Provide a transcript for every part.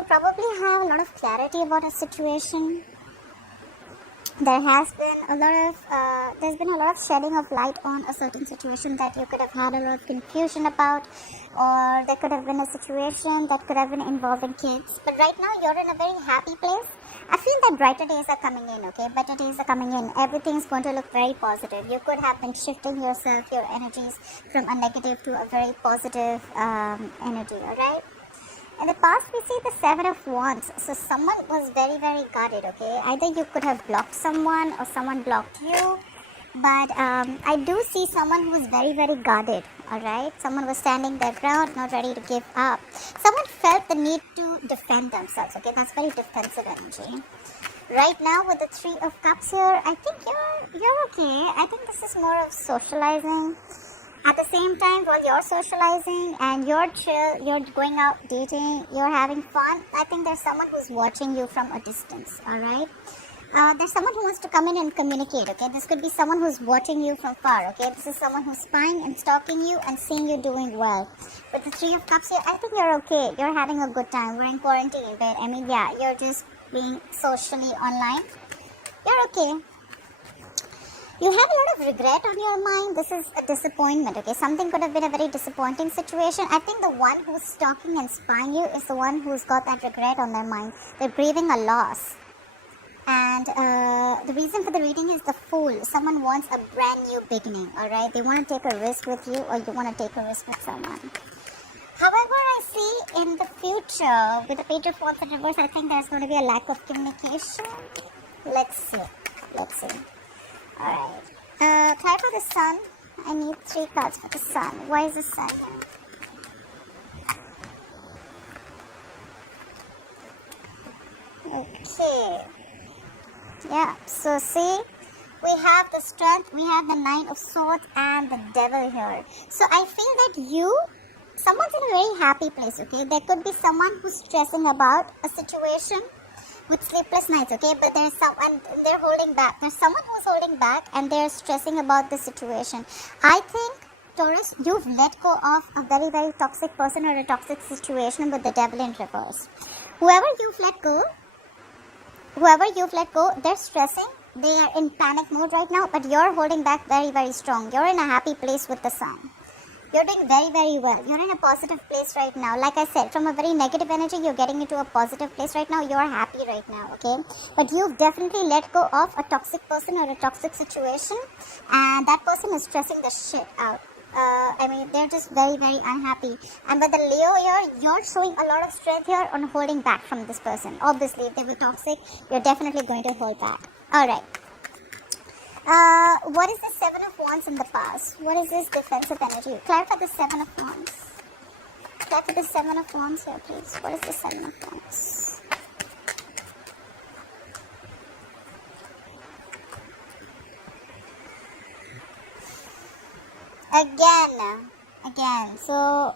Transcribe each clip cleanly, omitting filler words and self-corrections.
you probably have a lot of clarity about a situation. There has been a lot of there's been a lot of shedding of light on a certain situation that you could have had a lot of confusion about, or there could have been a situation that could have been involving kids. But right now you're in a very happy place. I feel that brighter days are coming in, okay? Better days are coming in. Everything's going to look very positive. You could have been shifting yourself, your energies from a negative to a very positive energy, alright? In the past, we see the Seven of Wands. So someone was very, very guarded, okay? Either you could have blocked someone or someone blocked you. But I do see someone who was very, very guarded, alright? Someone was standing their ground, not ready to give up. Someone felt the need to defend themselves, okay? That's very defensive energy. Right now, with the Three of Cups here, I think you're okay. I think this is more of socializing. At the same time, while you're socializing and you're chill, you're going out dating, you're having fun, I think there's someone who's watching you from a distance, alright? There's someone who wants to come in and communicate, okay? This could be someone who's watching you from far, okay? This is someone who's spying and stalking you and seeing you doing well. With the Three of Cups here, I think you're okay. You're having a good time. We're in quarantine, but I mean, yeah, you're just being socially online. You're okay. You have a lot of regret on your mind. This is a disappointment, okay? Something could have been a very disappointing situation. I think the one who's stalking and spying you is the one who's got that regret on their mind. They're grieving a loss. And the reason for the reading is the Fool. Someone wants a brand new beginning, alright? They want to take a risk with you, or you want to take a risk with someone. However, I see in the future, with the Page of Wands in reverse, I think there's going to be a lack of communication. Let's see. Alright. Clarify the Sun. I need 3 cards for the Sun. Why is the Sun here? Okay. Yeah. So see, we have the Strength, we have the Nine of Swords, and the Devil here. So I feel that someone's in a very happy place, okay? There could be someone who's stressing about a situation with sleepless nights, okay? But there's someone, they're holding back. There's someone who's holding back and they're stressing about the situation. I think, Taurus, you've let go of a very, very toxic person or a toxic situation with the Devil in reverse. Whoever you've let go, they're stressing. They are in panic mode right now, but you're holding back very, very strong. You're in a happy place with the Sun. You're doing very, very well. You're in a positive place right now. Like I said, from a very negative energy, you're getting into a positive place right now. You're happy right now, okay? But you've definitely let go of a toxic person or a toxic situation. And that person is stressing the shit out. I mean, they're just very, very unhappy. And with the Leo here, you're showing a lot of strength here on holding back from this person. Obviously, if they were toxic, you're definitely going to hold back. Alright. What is the Seven of Wands in the past? What is this defensive energy? Clarify the Seven of Wands. Clarify the Seven of Wands here, please. What is the Seven of Wands? Again. So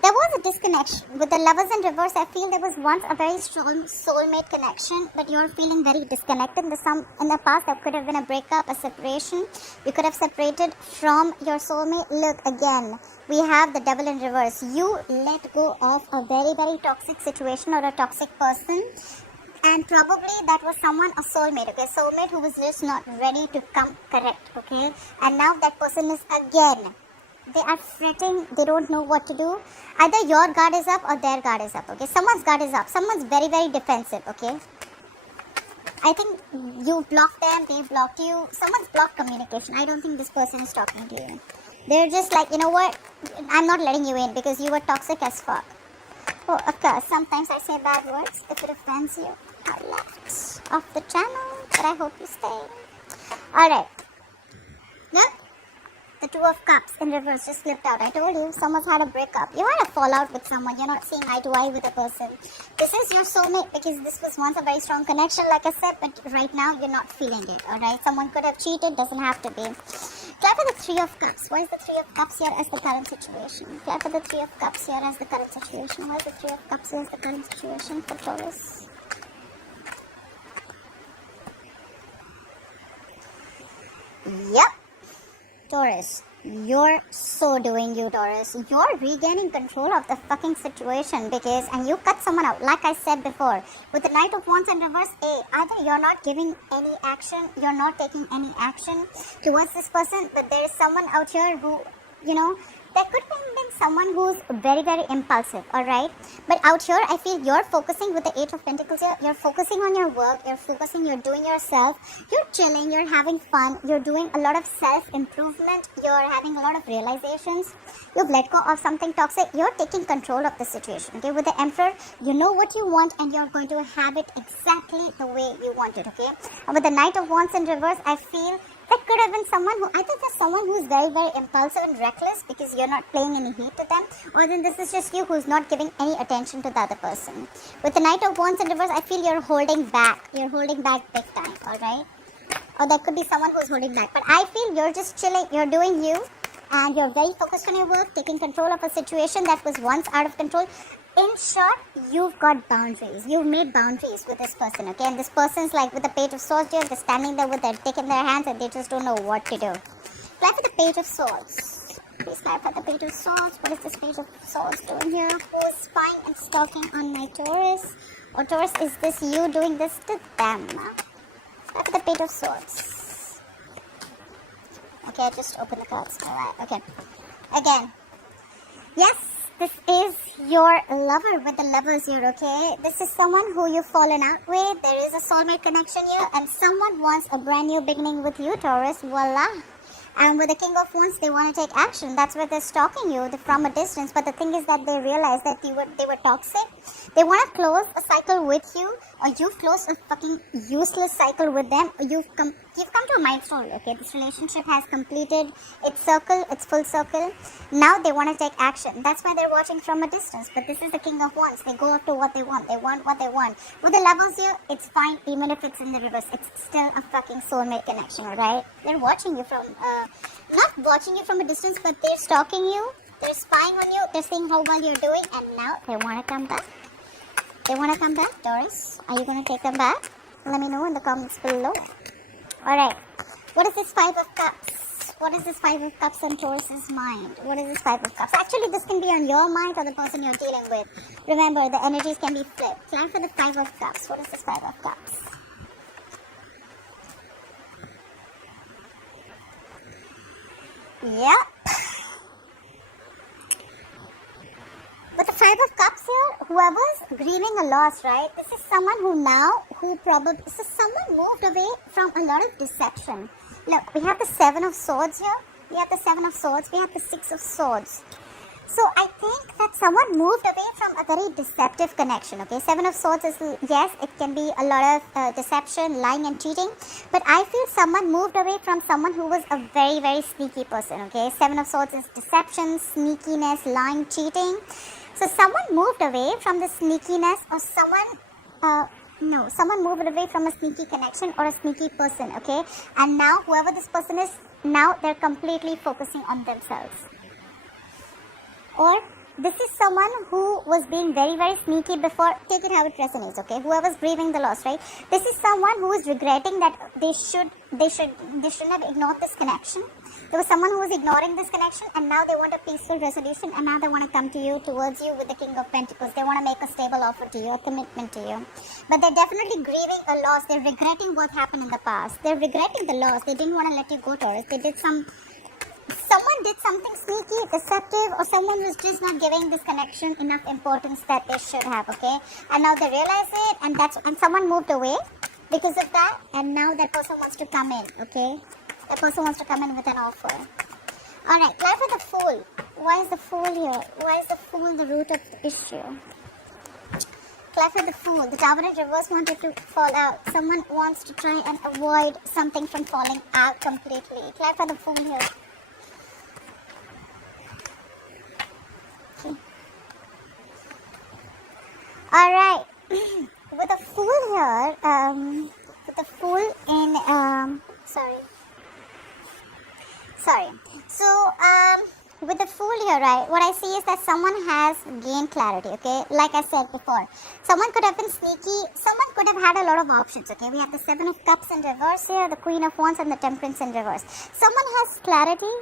there was a disconnection with the Lovers in reverse. I feel there was once a very strong soulmate connection, but you're feeling very disconnected. In the past, there could have been a breakup, a separation. You could have separated from your soulmate. Look, again, we have the Devil in reverse. You let go of a very, very toxic situation or a toxic person. And probably that was someone, a soulmate, okay? Soulmate who was just not ready to come correct, okay? And now that person is again. They are fretting, they don't know what to do. Either your guard is up or their guard is up, okay? Someone's guard is up. Someone's very, very defensive, okay? I think you blocked them, they blocked you. Someone's blocked communication. I don't think this person is talking to you. They're just like, you know what? I'm not letting you in because you were toxic as fuck. Oh, of course, sometimes I say bad words. If it offends you, I left off the channel, but I hope you stay. Alright. Look. The Two of Cups in reverse just slipped out. I told you, someone's had a breakup. You had a fallout with someone. You're not seeing eye to eye with a person. This is your soulmate because this was once a very strong connection, like I said, but right now you're not feeling it, alright? Someone could have cheated, doesn't have to be. Clarify the Three of Cups. Why is the Three of Cups here as the current situation? Clarify the Three of Cups here as the current situation. Why is the Three of Cups here as the current situation for Taurus? Yep. Taurus, You're so doing you, Taurus. You're regaining control of the fucking situation and you cut someone out. Like I said before, with the Knight of Wands in reverse, either you're not giving any action, you're not taking any action towards this person, but there is someone out here who, there could have been someone who's very, very impulsive, alright? But out here, I feel you're focusing with the Eight of Pentacles here. You're focusing on your work, you're doing yourself, you're chilling, you're having fun, you're doing a lot of self-improvement, you're having a lot of realizations, you've let go of something toxic, you're taking control of the situation, okay? With the Emperor, you know what you want and you're going to have it exactly the way you want it, okay? And with the Knight of Wands in reverse, I feel that could have been someone who, either there's someone who's very, very impulsive and reckless because you're not playing any heat to them, or then this is just you who's not giving any attention to the other person. With the Knight of Wands in reverse, I feel you're holding back. You're holding back big time, alright? Or there could be someone who's holding back. But I feel you're just chilling, you're doing you, and you're very focused on your work, taking control of a situation that was once out of control. In short, you've got boundaries. You've made boundaries with this person, okay? And this person's like with the Page of Swords here, they're standing there with their dick in their hands and they just don't know what to do. Fly for the Page of Swords. Please fly for the Page of Swords. What is this Page of Swords doing here? Who is spying and stalking on my Taurus? Or Taurus, is this you doing this to them? Fly for the Page of Swords. Okay, I just opened the cards. Alright, okay. Again. Yes. This is your lover with the Lovers here, okay? This is someone who you've fallen out with. There is a soulmate connection here and someone wants a brand new beginning with you, Taurus. Voila. And with the King of Wands, they want to take action. That's why they're stalking you from a distance. But the thing is that they realize that they were toxic. They want to close a cycle with you, or you've closed a fucking useless cycle with them. Or you've come to a milestone, okay? This relationship has completed its circle, its full circle. Now they want to take action. That's why they're watching from a distance. But this is the King of Wands. They go after what they want. They want what they want. With the Lovers here, it's fine even if it's in the reverse. It's still a fucking soulmate connection, alright? They're watching you from, not watching you from a distance, but they're stalking you. They're spying on you. They're seeing how well you're doing. And now they want to come back. They want to come back, Taurus. Are you going to take them back? Let me know in the comments below. Alright. What is this Five of Cups? What is this Five of Cups on Taurus's mind? What is this Five of Cups? Actually, this can be on your mind or the person you're dealing with. Remember, the energies can be flipped. Time for the Five of Cups. What is this Five of Cups? Yep. With the Five of Cups here, whoever's grieving a loss, right? This is someone this is someone moved away from a lot of deception. Look, we have the Seven of Swords here. We have the Seven of Swords. We have the Six of Swords. So I think that someone moved away from a very deceptive connection, okay? Seven of Swords is, yes, it can be a lot of deception, lying and cheating. But I feel someone moved away from someone who was a very, very sneaky person, okay? Seven of Swords is deception, sneakiness, lying, cheating. So someone moved away from the sneakiness or someone moved away from a sneaky connection or a sneaky person, okay? And now whoever this person is, now they're completely focusing on themselves. Or this is someone who was being very, very sneaky before. Take it how it resonates, okay? Whoever's grieving the loss, right? This is someone who is regretting that they shouldn't have ignored this connection. There was someone who was ignoring this connection and now they want a peaceful resolution and now they want to come to you, towards you with the King of Pentacles. They want to make a stable offer to you, a commitment to you. But they're definitely grieving a loss. They're regretting what happened in the past. They're regretting the loss. They didn't want to let you go, Taurus. Someone did something sneaky, deceptive, or someone was just not giving this connection enough importance that they should have, okay? And now they realize it, and someone moved away because of that, and now that person wants to come in, okay? That person wants to come in with an offer. Alright, try for the Fool. Why is the Fool here? Why is the Fool the root of the issue? Try for the Fool. The Tower in reverse wanted to fall out. Someone wants to try and avoid something from falling out completely. Try for the Fool here. Alright, with the Fool here, with the Fool in, with the Fool here, right, what I see is that someone has gained clarity, okay, like I said before. Someone could have been sneaky, someone could have had a lot of options, okay. We have the Seven of Cups in reverse here, the Queen of Wands and the Temperance in reverse. Someone has clarity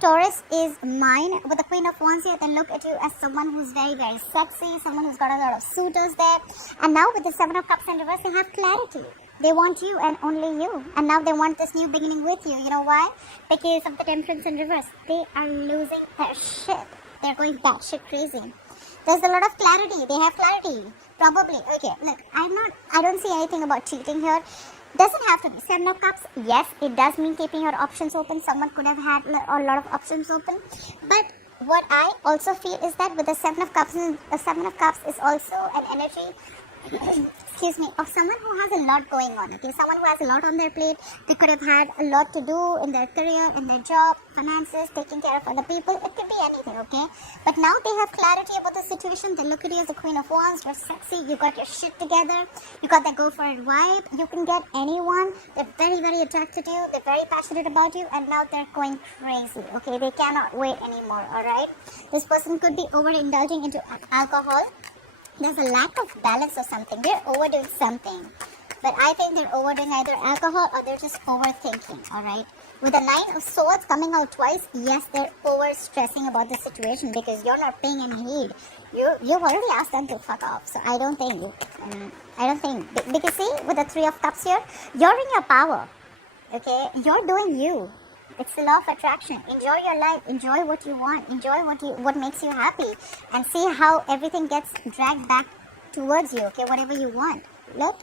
Taurus is mine. With the Queen of Wands here, they look at you as someone who's very, very sexy, someone who's got a lot of suitors there. And now with the Seven of Cups in reverse, they have clarity. They want you and only you. And now they want this new beginning with you. You know why? Because of the Temperance in reverse. They are losing their shit. They're going batshit crazy. There's a lot of clarity. They have clarity. Probably. Okay, look, I don't see anything about cheating here. Doesn't have to be. Seven of Cups, yes, it does mean keeping your options open. Someone could have had a lot of options open. But what I also feel is that with the Seven of Cups, the Seven of Cups is also an energy excuse me, of someone who has a lot going on, okay? Someone who has a lot on their plate. They could have had a lot to do in their career, in their job, finances, taking care of other people. It could be anything, okay? But now they have clarity about the situation. They look at you as the Queen of Wands. You're sexy. You got your shit together. You got that go for it vibe. You can get anyone. They're very, very attracted to you. They're very passionate about you. And now they're going crazy, okay? They cannot wait anymore, alright? This person could be overindulging into alcohol. There's a lack of balance or something. They're overdoing something. But I think they're overdoing either alcohol or they're just overthinking, alright? With the Nine of Swords coming out twice, yes, they're over-stressing about the situation because you're not paying any heed. You've already asked them to fuck off. So I don't think because see, with the Three of Cups here, you're in your power, okay? You're doing you. It's the law of attraction. Enjoy your life. Enjoy what you want. Enjoy what makes you happy. And see how everything gets dragged back towards you, okay? Whatever you want. Look.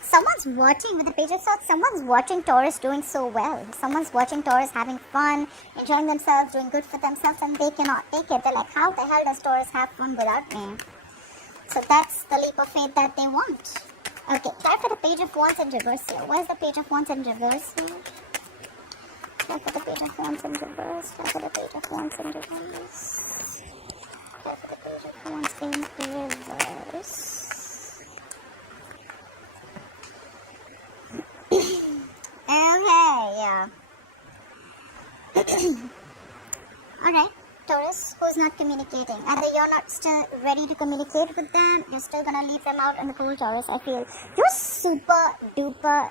Someone's watching with the Page of Swords. Someone's watching Taurus doing so well. Someone's watching Taurus having fun, enjoying themselves, doing good for themselves, and they cannot take it. They're like, how the hell does Taurus have fun without me? So that's the leap of faith that they want. Okay, time for the Page of Wands in reverse here. Where's the Page of Wands in reverse here? Try for the Page of Wands in reverse. Try for the Page of Wands in reverse. Try for the Page of Wands in reverse. Okay, yeah. Alright, Taurus, who's not communicating? Either you're not still ready to communicate with them, you're still gonna leave them out in the cold, Taurus. I feel you're super duper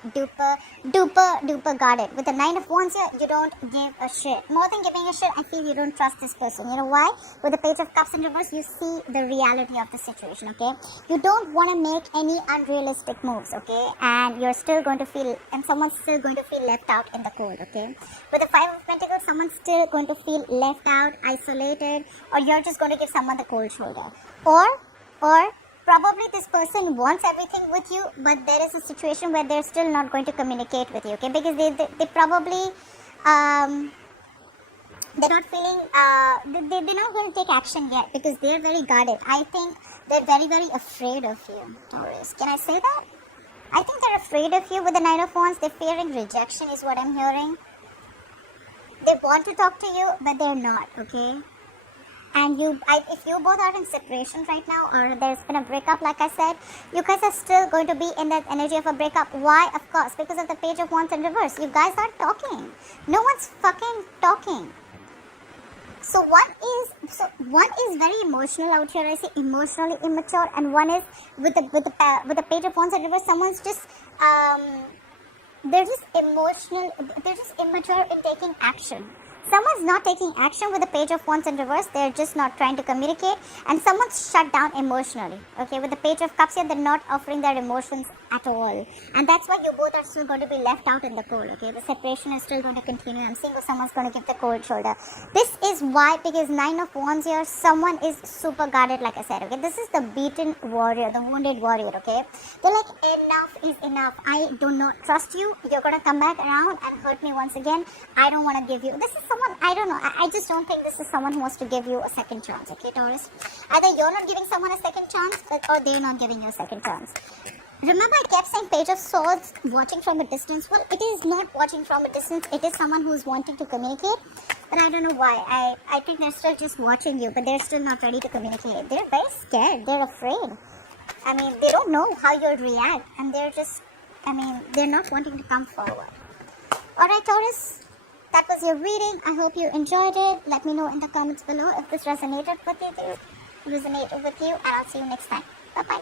guarded. With the Nine of Wands here, you don't give a shit. More than giving a shit, I feel you don't trust this person. You know why? With the Page of Cups in reverse, you see the reality of the situation, okay? You don't want to make any unrealistic moves, okay? And you're still going to feel, and someone's still going to feel left out in the cold, okay? With the Five of Pentacles, someone's still going to feel left out, isolated, or you're just going to give someone the cold shoulder. Or probably this person wants everything with you, but there is a situation where they're still not going to communicate with you, okay? Because they probably, they're not feeling, they're not going to take action yet because they're very guarded. I think they're very, very afraid of you, Taurus. Can I say that? I think they're afraid of you with the Nine of Wands. They're fearing rejection is what I'm hearing. They want to talk to you, but they're not, okay? And if you both are in separation right now, or there's been a breakup, like I said, you guys are still going to be in that energy of a breakup. Why? Of course, because of the Page of Wands in reverse. You guys aren't talking. No one's fucking talking. So one is very emotional out here. I say emotionally immature, and one is with the Page of Wands in reverse. Someone's just they're just emotional. They're just immature in taking action. Someone's not taking action with the Page of Wands in reverse. They're just not trying to communicate. And someone's shut down emotionally. Okay, with the Page of Cups here, they're not offering their emotions at all. And that's why you both are still going to be left out in the cold. Okay, the separation is still going to continue. I'm seeing someone's going to give the cold shoulder. This is why, because Nine of Wands here, someone is super guarded, like I said. Okay, this is the beaten warrior, the wounded warrior. Okay, they're like, enough is enough. I do not trust you. You're going to come back around and hurt me once again. I don't want to give you. This is someone, I don't know. I just don't think this is someone who wants to give you a second chance. Okay, Taurus. Either you're not giving someone a second chance, or they're not giving you a second chance. Remember, I kept saying Page of Swords, watching from a distance. Well, it is not watching from a distance. It is someone who's wanting to communicate. But I don't know why. I think they're still just watching you, but they're still not ready to communicate. They're very scared. They're afraid. I mean, they don't know how you'll react. And they're just, they're not wanting to come forward. Alright, Taurus. That was your reading. I hope you enjoyed it. Let me know in the comments below if this resonated with you. And I'll see you next time. Bye-bye.